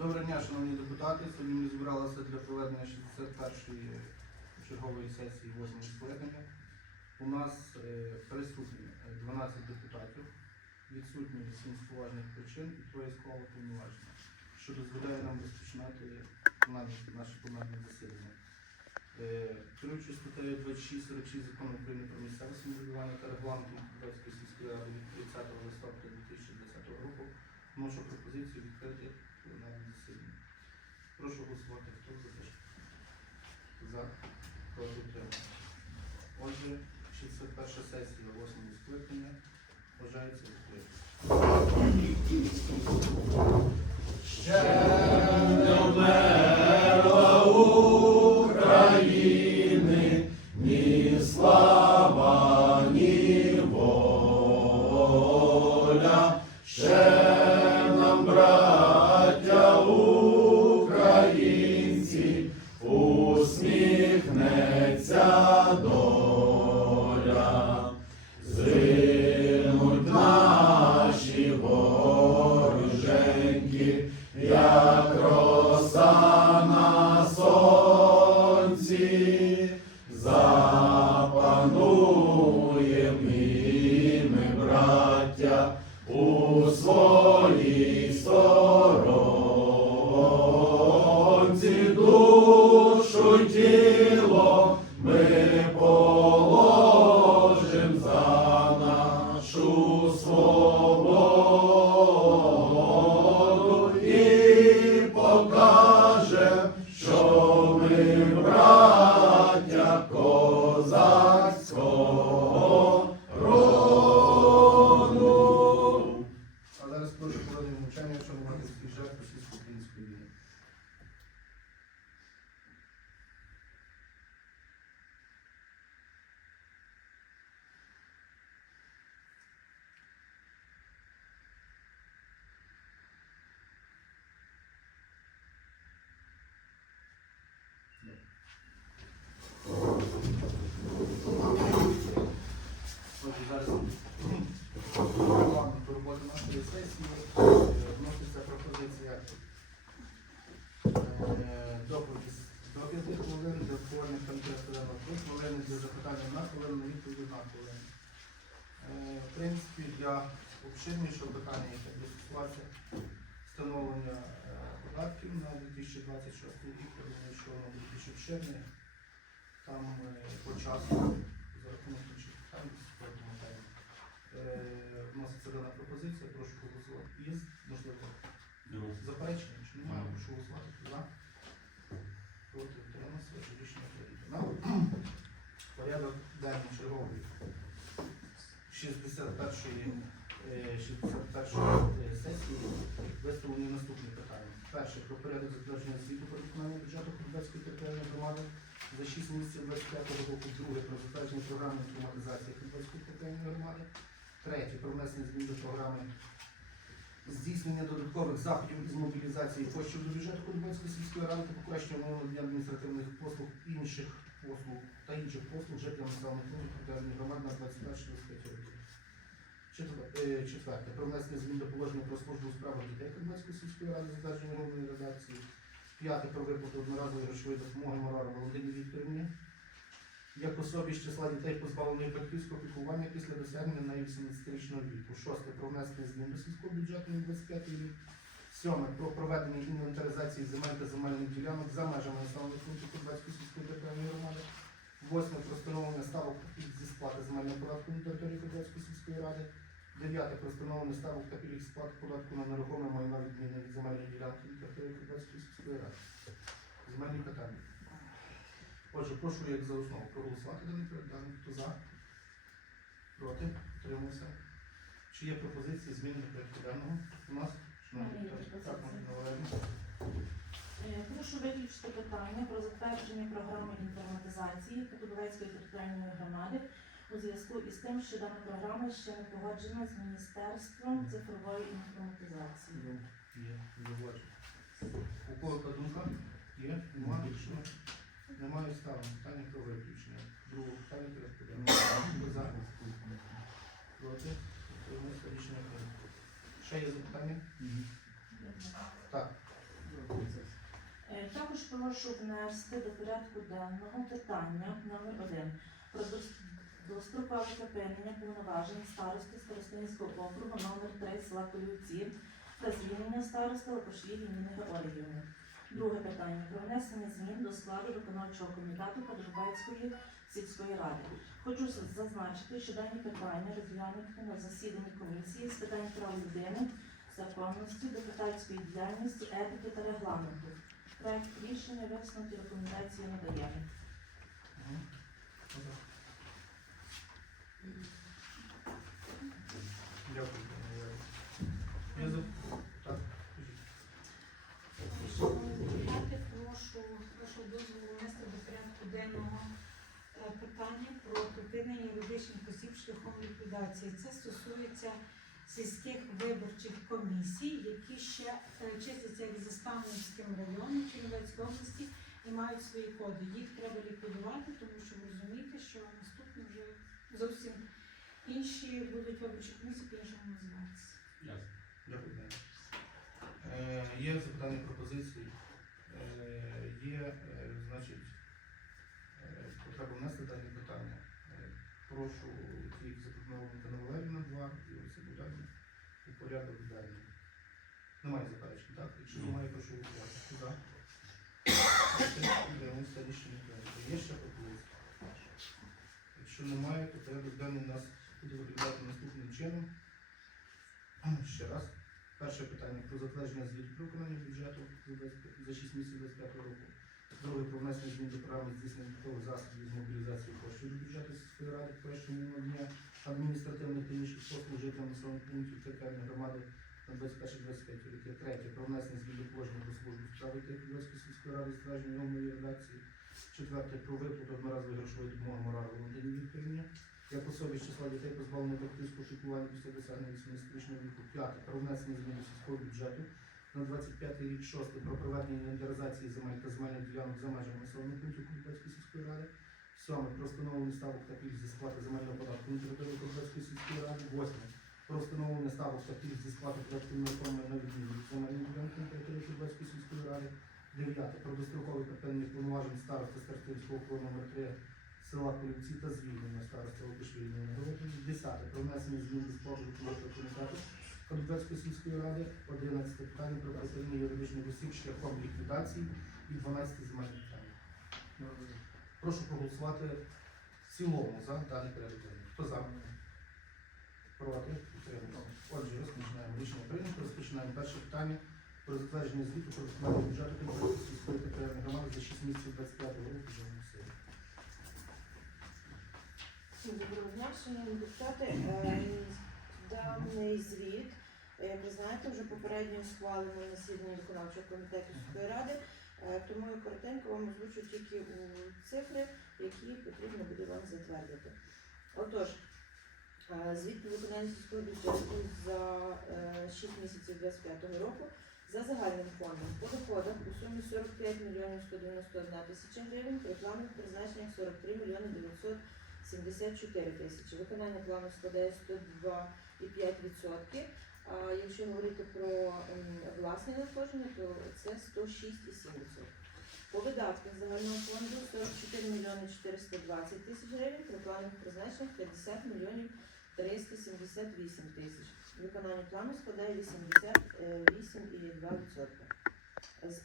Доброго дня, шановні депутати. Сьогодні ми зібралися для проведення 61-ї чергової сесії 8 скликання. У нас е, присутні е, 12 депутатів, відсутні 7 з поважних причин і троє склали повноваження, що дозволяє нам розпочинати наше пленарне засідання. Е, Керуючи статтею 26 46 закону України про місцеве самоврядування та регламентом Кубецької сільської ради від 30 листопада 2020 року, вношу пропозицію відкрити пленарне засідання. Прошу голосувати, хто за те, за проти утримання. Отже, 61 сесія 8 скликання вважається відкритою. України, ми, браття, у своїй сторонці А зараз прошу хвилину мовчання, вшанувати всіх жертв російсько-української війни. Отже, зараз регламенту роботи вноситься пропозиція е, доповіді до 5 хвилин, для обговорення комітету денного 3 хвилини, для запитання на хвилину, відповіді на хвилину. В принципі, для обширнішого питання, яке буде стосуватися встановлення е, податків на 2026 рік, що воно буде більш обширне. Там е, по часу, за рахунок інших питань. Е, Вноситься дана пропозиція, прошу голосувати. Є, можливо, заперечення, чи немає, прошу голосувати. За. Проти утримався, рішення прийнято. Порядок денний черговий 61-ї е, 61-ї сесії виставлені наступні питання. Перше, про порядок затвердження звіту про виконання бюджету Кубецької територіальної громади за 6 місяців 25 року. Друге, про затвердження програми інформатизації Кубецької територіальної громади. Третє, про внесення змін до програми здійснення додаткових заходів із мобілізації коштів до бюджету Кубецької сільської ради та покращення умов для адміністративних послуг інших послуг та інших послуг жителям населених пунктів територіальної громади на 21-25 років. Е, Четверте, про внесення змін до положення про службу у справах дітей Кубецької сільської ради затвердження головної редакції. П'яте, про виплату одноразової грошової допомоги Марару Володимирі Вікторівні як особі з числа дітей позбавленої батьківського піклування після досягнення нею 18-річного віку. Шосте про внесення змін до сільського бюджету на 25 рік. Сьоме про проведення інвентаризації земель та земельних ділянок за межами населених пунктів Кубецької сільської територіальної громади. Восьме про встановлення ставок зі сплати земельного податку на території Кубецької сільської ради. Дев'яте про встановлення ставок та пільг сплати податку на нерухоме майно відміни від земельної ділянки на території Кубецької сільської ради. Земельні питання. Отже, прошу як за основу проголосувати даний проект. Хто за? Проти? Утримався? Чи є пропозиції зміни до проекту денного у нас? Е, Прошу виключити питання про затвердження програми інформатизації Подобецької територіальної громади у зв'язку із тим, що дана програма ще не погоджена з Міністерством цифрової інформатизації. Ну, Є. У кого яка думка? Є? Немає? Що? Немає ставлення. Питання про виключення. Другого питання порядку денного. Хто за? Проти? Утримався? Рішення прийнято. Ще є запитання? Так. Е, Також прошу внести до порядку денного питання номер 1 про дос- дострокове припинення повноважень старости Старостинського округу номер 3 села Колівці та звільнення старости Лопошлі Ніни Георгіївни. Друге питання про внесення змін до складу виконавчого комітету Подробецької сільської ради. Хочу зазначити, що дані питання розглянуті на засіданні комісії з питань прав людини, законності, депутатської діяльності, етики та регламенту. Проект рішення висновки рекомендації не даємо. Мгм. Дякую. Я за... Так, кажіть. Шановні депутати, прошу, прошу дозволу внести до порядку денного е, питання про припинення юридичних осіб шляхом. Це стосується сільських виборчих комісій, які ще е, числяться як за Станівським районом Чернівецької області і мають свої коди. Їх треба ліквідувати, тому що ви розумієте, що наступні вже зовсім інші будуть виборчі комісії по-іншому називатися. Дякую. Даня. Е, Є запитання пропозиції. Е, Є, е, значить, е, потреба внести дані питання. Е, Прошу тих запропонованих Антона Валеріївна, два, і Олексій Буданів у порядок денний. Немає заперечень, так? Якщо немає, прошу голосувати. Хто за? Утримався, рішення прийнято. Є ще пропозиції? Якщо немає, то порядок денний у нас буде виглядати наступним чином. Ще раз. Перше питання про затвердження звіту про виконання бюджету за 20 за 6 місяців 25 року. Друге про внесення змін до програми здійснення додаткових засобів з мобілізації коштів до бюджету сільської ради покращення надання адміністративних та інших послуг жителям населених пунктів територіальної громади на 21-25 роки. Третє про внесення змін до положення про службу справи Київської сільської ради затвердження нової редакції. Четверте про виплату одноразової грошової допомоги Моралу Валентині Вікторівні як особі з числа дітей позбавлених батьківського піклування після досягнення 18-річного віку. П'яте про внесення змін до сільського бюджету на 25 рік. Шосте про проведення інвентаризації земель та земельних ділянок за межами населених пунктів Куліпецької сільської ради. Сьоме про встановлення ставок та пільг зі сплати земельного податку на території Куліпецької сільської ради. Восьме про встановлення ставок та пільг зі сплати податку на форми на відміну від земельної ділянки на території Куліпецької сільської ради. Дев'яте про дострокове припинення повноважень староста Старостинського округу номер 3 села Полівці та звільнення староста Лукашвілі Десяте. Про внесення змін до складу комітету Калібецької сільської ради. Одинадцяте питання про припинення юридичних осіб шляхом ліквідації і 12 земельних питань. Прошу проголосувати в цілому за даний порядок. Хто за? Проти? Утримуємося. Отже, розпочинаємо. Рішення прийнято. Розпочинаємо перше питання про затвердження звіту про виконання бюджету Калібецької сільської територіальної громади за 6 місяців 25 року. Жодного сили. Доброго дня, шановні депутати. Е, Даний звіт, як ви знаєте, вже попередньо схвалено на засіданні виконавчого комітету сільської ради, Е, тому я коротенько вам озвучу тільки у цифри, які потрібно буде вам затвердити. Отож, е, про виконання сільського бюджету за 6 місяців 2025 року за загальним фондом по доходах у сумі 45 мільйонів 191 тисяча гривень, при рекламних призначеннях 43 мільйони 900 74 тисячі. Виконання плану складає 102,5%. А якщо говорити про ем, власне надходження, то це 106,7%. По видатках загального фонду 44 мільйони 420 тисяч гривень, при планах призначених 50 мільйонів 378 тисяч. Виконання плану складає 88,2%. З